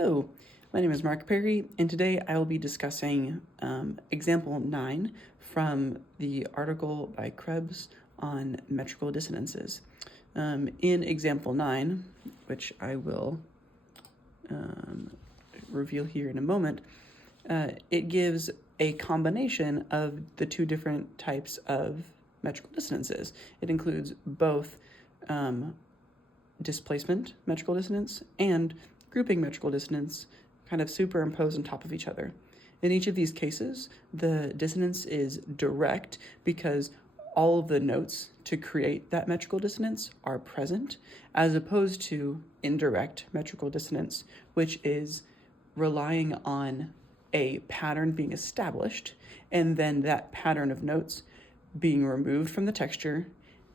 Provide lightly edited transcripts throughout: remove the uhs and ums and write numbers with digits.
Hello, my name is Mark Perry, and today I will be discussing example 9 from the article by Krebs on metrical dissonances. In example 9, which I will reveal here in a moment, it gives a combination of the two different types of metrical dissonances. It includes both displacement metrical dissonance and grouping metrical dissonance kind of superimposed on top of each other. In each of these cases, the dissonance is direct because all of the notes to create that metrical dissonance are present, as opposed to indirect metrical dissonance, which is relying on a pattern being established and then that pattern of notes being removed from the texture,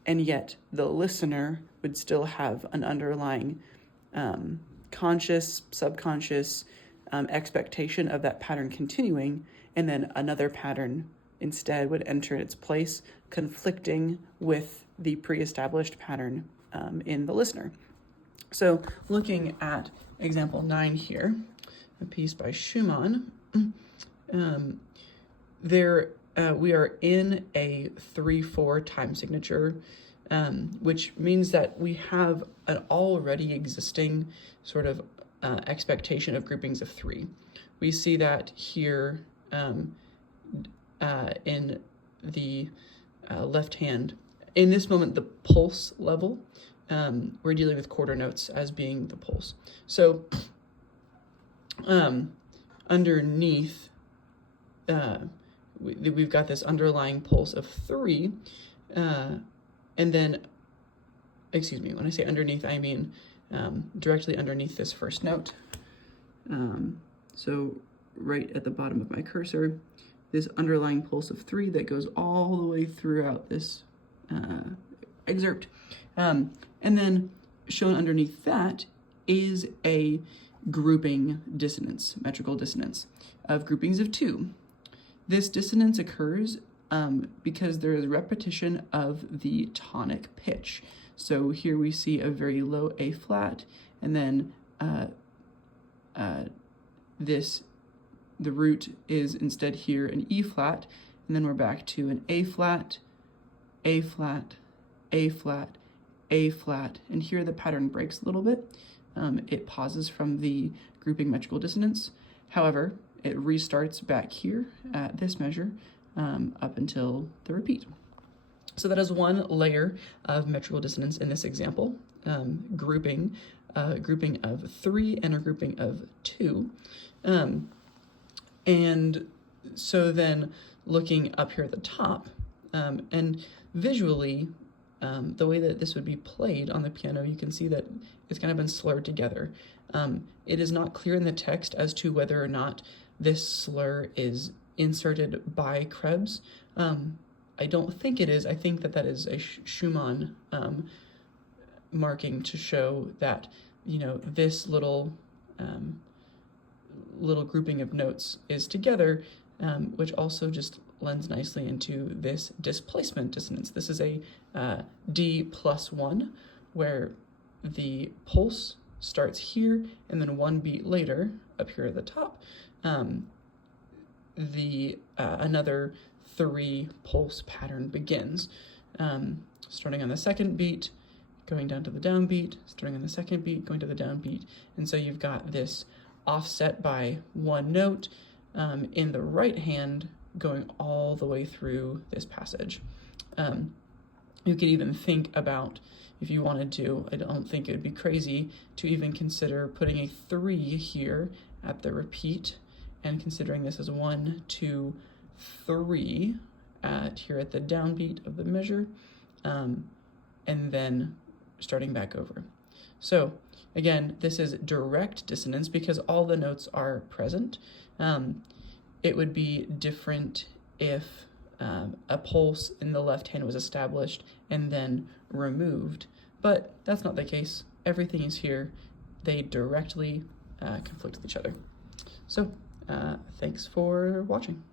and yet the listener would still have an underlying conscious, subconscious expectation of that pattern continuing, and then another pattern instead would enter its place, conflicting with the pre-established pattern in the listener. So looking at example 9 here, a piece by Schumann, we are in a 3/4 time signature, which means that we have an already existing sort of expectation of groupings of 3. We see that here in the left hand. In this moment, the pulse level, we're dealing with quarter notes as being the pulse. So underneath, we've got this underlying pulse of 3, and then, excuse me, when I say underneath, I mean directly underneath this first note. So right at the bottom of my cursor, this underlying pulse of 3 that goes all the way throughout this excerpt. And then shown underneath that is a grouping dissonance, metrical dissonance, of groupings of 2. This dissonance occurs because there is repetition of the tonic pitch. So here we see a very low A flat, and then the root is instead here an E flat, and then we're back to an A flat, A flat, A flat, A flat, and here the pattern breaks a little bit. It pauses from the grouping metrical dissonance. However, it restarts back here at this measure up until the repeat. So that is one layer of metrical dissonance in this example, grouping of 3 and a grouping of 2. And so then looking up here at the top, and visually, the way that this would be played on the piano, you can see that it's kind of been slurred together. It is not clear in the text as to whether or not this slur is inserted by Krebs. I don't think it is. I think that is a Schumann marking to show that, this little grouping of notes is together, which also just lends nicely into this displacement dissonance. This is a D+1, where the pulse starts here, and then 1 beat later, up here at the top, another 3 pulse pattern begins, starting on the second beat, going down to the downbeat, starting on the second beat, going to the downbeat. And so you've got this offset by 1 note in the right hand going all the way through this passage. You could even think about, if you wanted to, I don't think it would be crazy to even consider putting a 3 here at the repeat and considering this as 1, 2, 3 here at the downbeat of the measure, and then starting back over. So again, this is direct dissonance because all the notes are present. It would be different if a pulse in the left hand was established and then removed, but that's not the case. Everything is here. They directly conflict with each other. So thanks for watching.